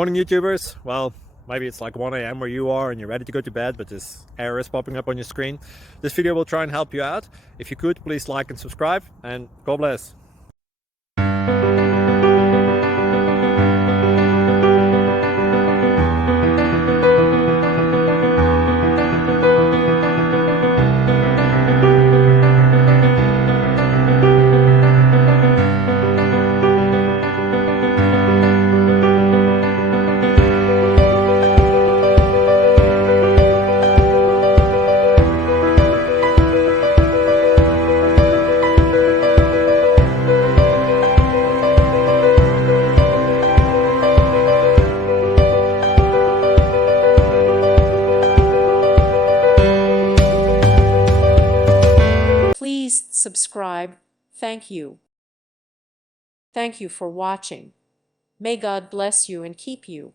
Morning YouTubers. Well, maybe it's like 1 a.m. where you are and you're ready to go to bed, but this error is popping up on your screen. This video will try and help you out. If you could, please like and subscribe, and God bless. Please subscribe. Thank you. Thank you for watching. May God bless you and keep you.